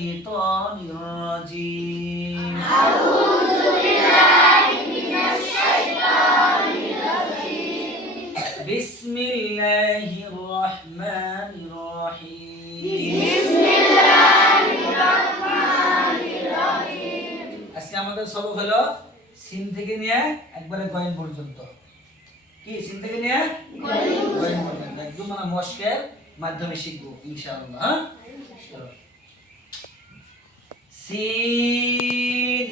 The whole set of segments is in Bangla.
الشيطان الرجيم أعوذ بالله من الشيطان الرجيم بسم الله الرحمن الرحيم بسم الله الرحمن الرحيم আজকে আমাদের সবক হলো সিন থেকে নিয়ে একবারে গয়েন পর্যন্ত কি সিন থেকে নিয়ে গয়েন পর্যন্ত একদম আমরা মশকের মাধ্যমে শিখব ইনশাআল্লাহ হ্যাঁ চলো সিন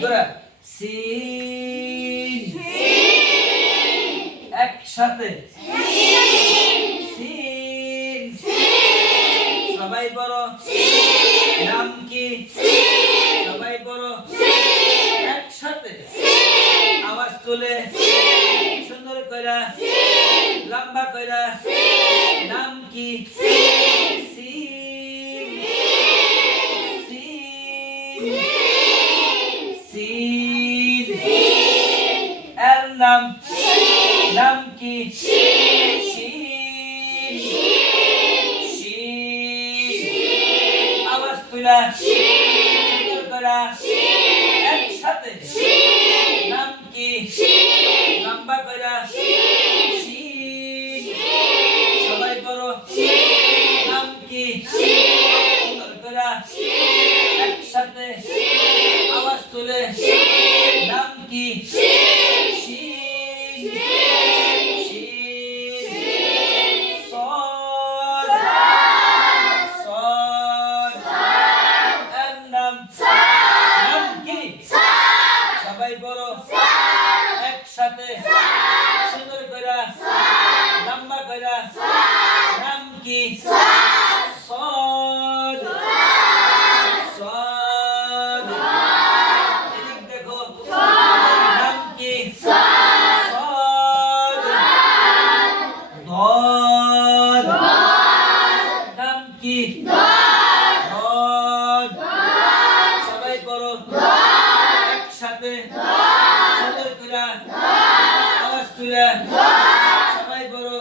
জোরে সিন একসাথে সিন সবাই বলো নাম কি সবাই বলো একসাথে আওয়াজ তুলে সুন্দর কইরা লম্বা কইরা নাম কি সিন সিন সিন এর নাম কি শিন শিন আওয়াজ তুলা সুন্দর করা একসাথে নাম কি লম্বা করা শিন সবাই বলো নাম কি সুন্দর করা একসাথে আওয়াজ তুলে নাম কি শিন সবাই বলো একসাথে সুন্দর কইরা লম্বা কইরা নাম কি সদ সদ এদিক দেখো নাম কি সদ দদ নাম কি দদ সবাই বলো একসাথে সুন্দর কইরা আওয়াজ তুলে সবাই বলো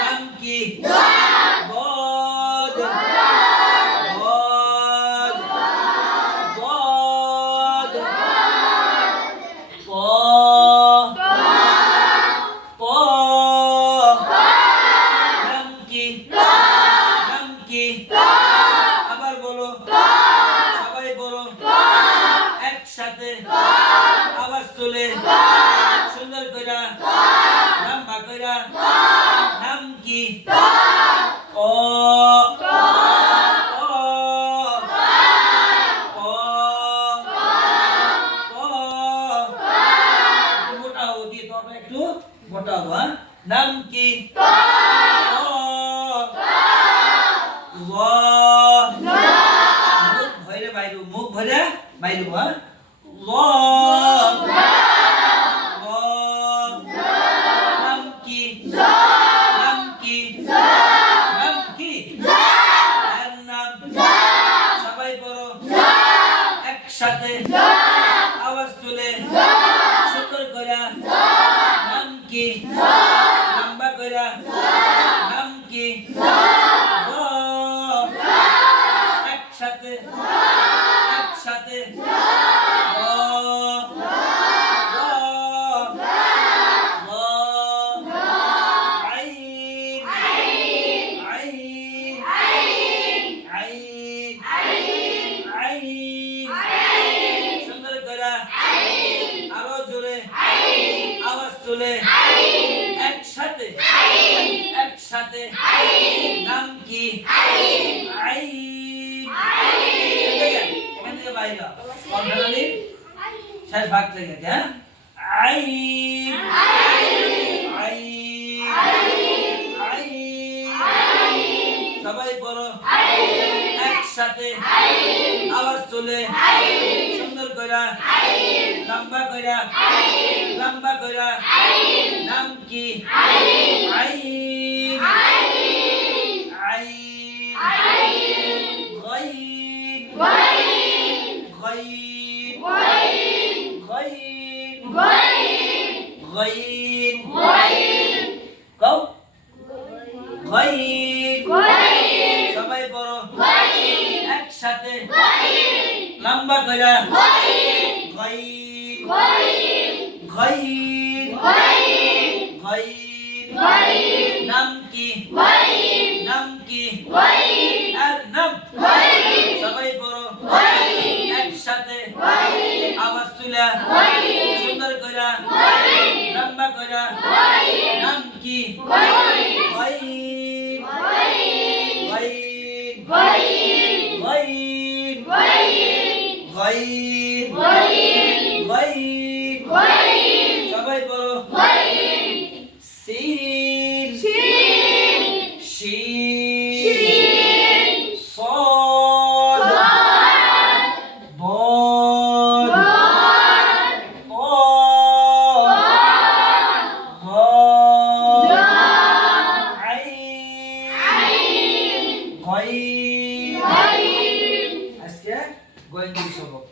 নাম কি বদ বদ বদ প প নাম কি আবার বলো সবাই বলো একসাথে আওয়াজ তুলে সুন্দর কইরা লম্বা কইরা নাম কি ক ক ক মোটা হো দিয়ে তোমরা একটু মোটা হো হ্যাঁ নাম কি ক ল মুখ ভরে বাইরু মুখ ভরে বাইরু হ্যাঁ ল নাম কি এর নাম সবাই বলো একসাথে আওয়াজ তুলে সুন্দর কইরা নাম কি লম্বা কইরা নাম কি একসাথে একসাথে সুন্দর করা আরো জোরে আওয়াজ তুলে একসাথে একসাথে নাম কি এখান থেকে বাইরে কন্ট্রোলি শেষ ভাগ থেকে হ্যাঁ আইন সবাই বলো একসাথে আওয়াজ তুলে সুন্দর কইরা লম্বা কইরা নাম কি আইন غين غين غين غين সবাই বড় লম্বা কইরা গইন গইন গইন গইন গইন গইন গইন নাম কি গইন নাম কি গইন আর নাম গইন সবাই পড়ো গইন একসাথে গইন আওয়াজ তুলা গইন সুন্দর কইরা গইন লম্বা কইরা গইন নাম কি গইন গইন গইন গইন গইন গইন গইন গইন গইন গইন গইন সবাই পড়ো গইন সিন শিন শিন শিন صاد صاد ضاد ضاد طاء ضاد ضاد ضاد عين عين غين غين আজকে গোয়েন্দি সবক